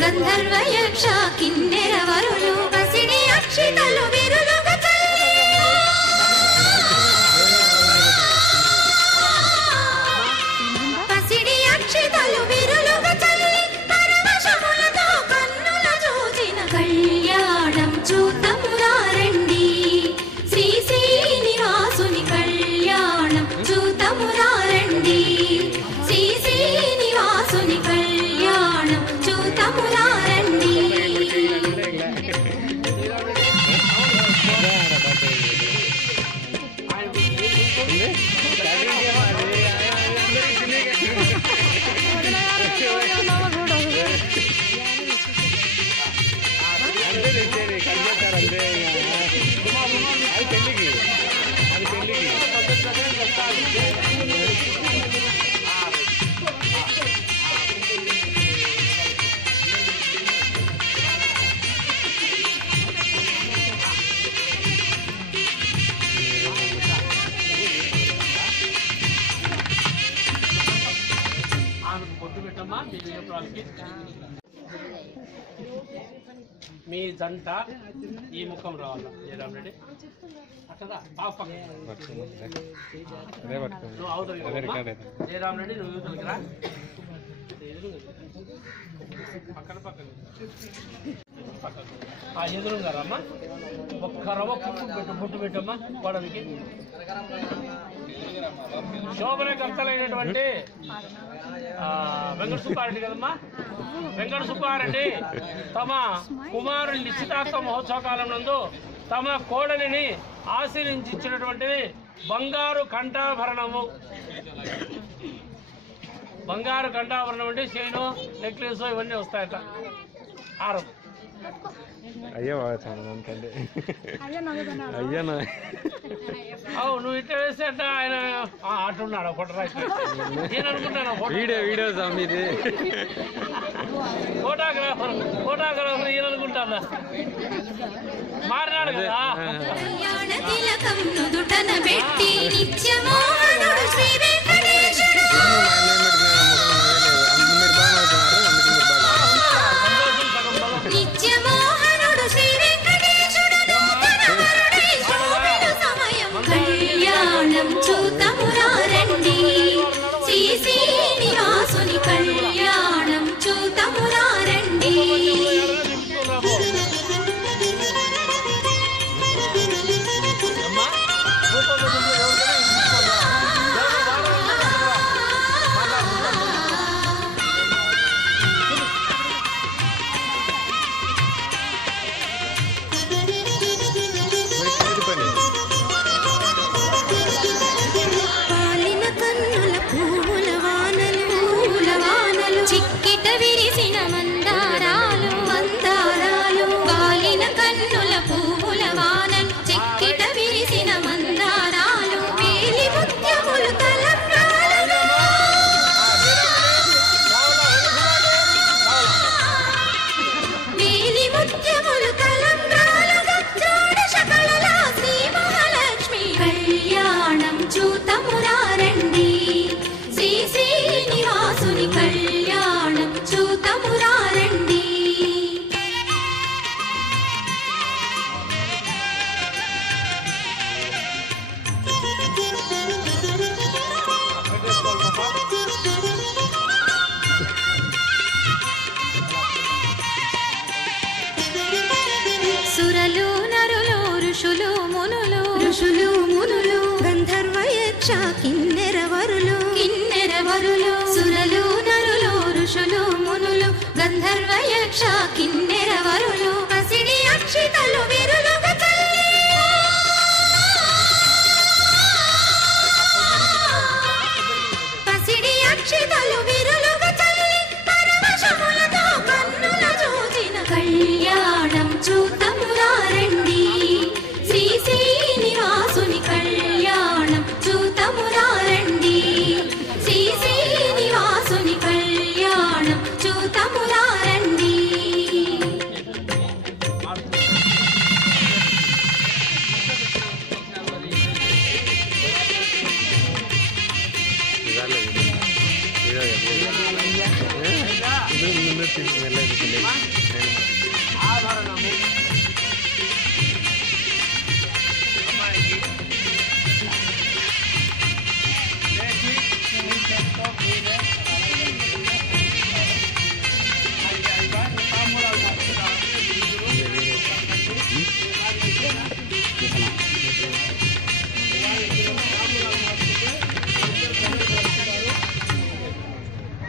గంధర్వ యక్ష కిన్నెర వరులు పసిడి అక్షితలు విరులుగా చల్లి పసిడి అక్షితలు విరులుగా చల్లి పరవశములతో కన్నుల చూచిన కళ్యాణం చూతమురా రండి శ్రీ శ్రీనివాసుని కళ్యాణం చూతమురా రండి శ్రీ శ్రీనివాసుని కళ్యాణం చూతమురా రండి. మీ జంట ఈ ముఖం రావాలా జయరామ్ రెడ్డి అక్కడ జయరామ్ రెడ్డి నువ్వు యూతులకి రా పక్కన పక్కన ఎదురుగా రామ్మా ఒక్క రవ్వ పుట్టు పెట్టమ్మా గోడవికి శోభన కర్తలైనటువంటి వెంకట సుబ్బారెడ్డి కదమ్మా వెంకట సుబ్బారెడ్డి తమ కుమారుని నిశ్చితార్థ మహోత్సవ కాలం నందు తమ కోడలిని ఆశీర్వదించినటువంటిది బంగారు కంఠాభరణము అంటే చైను నెక్లెస్ ఇవన్నీ వస్తాయట హారం అయ్యో అయ్యా అవు నువ్వు ఇట్లా వేస్తే అట్ట ఆయన అట్టున్నాడు నేను అనుకుంటాను వీడియో మీది ఫోటోగ్రాఫర్ ఈయన అనుకుంటాను మారినాడు కదా చూతమురా రండి శ్రీ శ్రీనివాసుని కళ్యాణం చూతమురా రండి. ఋషులు మునులు గంధర్వ యక్ష కిన్నెరవరులు సురలు నరులు ఋషులు మునులు గంధర్వ యక్ష కిన్నెరవరులు పసిడి అక్షితలు విరులుగా చల్లి పసిడి అక్షితలు విరులుగా చల్లి పరవశములతో కన్నుల చూచిన కళ్యాణం చూతమురా రండి శ్రీ శ్రీనివాసుని కళ్యాణం చూతమురా రండి శ్రీ శ్రీనివాసుని కళ్యాణం చూతమురా రండి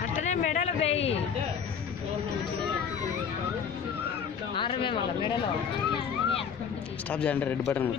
అట్టనే మెడలు వేయి ఆరమే మళ్ళీ మెడలో స్టాప్ చేయాలంటే రెడ్ బటన్